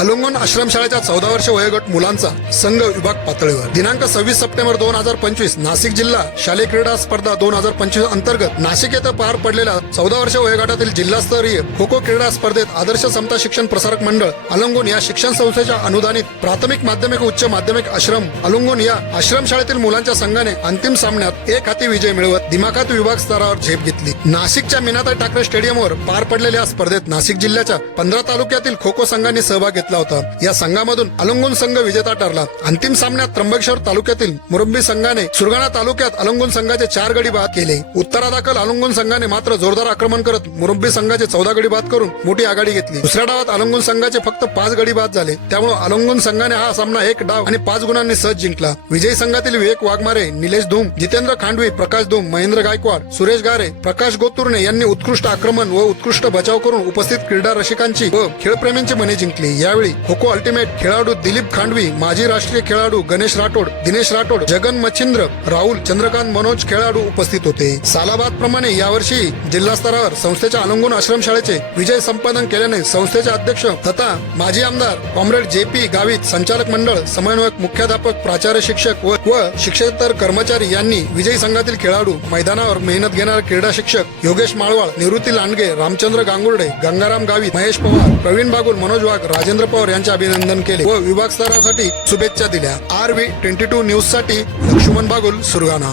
अलोंगन आश्रमशाळेच्या चौदा वर्ष वयोगट मुलांचा संघ विभाग पातळीवर. दिनांक सव्वीस सप्टेंबर दोन हजार पंचवीस नाशिक जिल्हा शालेय क्रीडा स्पर्धा दोन हजार पंचवीस अंतर्गत नाशिक येथे पार पडलेल्या चौदा वर्ष वयोगटातील जिल्हास्तरीय खो खो क्रीडा स्पर्धेत आदर्श समता शिक्षण प्रसारक मंडळ अलंगोन या शिक्षण संस्थेच्या अनुदानित प्राथमिक माध्यमिक उच्च माध्यमिक आश्रम अलंगोन या आश्रमशाळेतील मुलांच्या संघाने अंतिम सामन्यात एक हाती विजय मिळवत दिमाखात विभाग स्तरावर झेप घेतली. नाशिकच्या मीनाताई ठाकरे स्टेडियमवर पार पडलेल्या स्पर्धेत नाशिक जिल्ह्याच्या पंधरा तालुक्यातील खो खो संघांनी सहभाग घेतला. होता. या संघामधून अलंगून संघ विजेता ठरला. अंतिम सामन्यात त्र्यंबकेश्वर तालुक्यातील मुरंबी संघाने सुरगाणा तालुक्यात अलंगून संघाचे चार गडी बाद केले. उत्तरादाखल अलंगून संघाने मात्र जोरदार आक्रमण करत मुरंबी संघाचे चौदा गडी बाद करून मोठी आघाडी घेतली. दुसऱ्या डावात अलंगून संघाचे फक्त पाच गडी बाद झाले. त्यामुळे अलंगून संघाने हा सामना एक डाव आणि पाच गुणांनी सहज जिंकला. विजयी संघातील विवेक वाघमारे निलेश धूम जितेंद्र खांडवी प्रकाश धूम महेंद्र गायकवाड सुरेश गारे प्रकाश गोतुर्णे यांनी उत्कृष्ट आक्रमण व उत्कृष्ट बचाव करून उपस्थित क्रीडा रसिकांची व खेळप्रेमींची मने जिंकली. यावेळी खो खो अल्टिमेट खेळाडू दिलीप खांडवी माजी राष्ट्रीय खेळाडू गणेश राठोड दिनेश राठोड जगन मच्छिंद्र राहुल चंद्रकांत मनोज खेळाडू उपस्थित होते. सालाबाद प्रमाणे यावर्षी जिल्हा स्तरावर संस्थेच्या अलंगून आश्रमशाळेचे विजय संपादन केल्याने संस्थेचे अध्यक्ष तथा माजी आमदार कॉम्रेड जे पी गावित संचालक मंडळ समन्वयक मुख्याध्यापक प्राचार्य शिक्षक व व शिक्षकेतर कर्मचारी यांनी विजयी संघातील खेळाडू मैदानावर मेहनत घेणारे क्रीडा शिक्षक योगेश माळवाळ निवृत्ती लांडगे रामचंद्र गांगुर्डे गंगाराम गावित महेश पवार प्रवीण बागुल मनोज वाघ राजेंद्र पवार यांचे अभिनंदन केले व विभाग स्तरासाठी शुभेच्छा दिल्या. आर व्ही ट्वेंटी टू न्यूजसाठी लक्ष्मण बागुल सुरगाणा.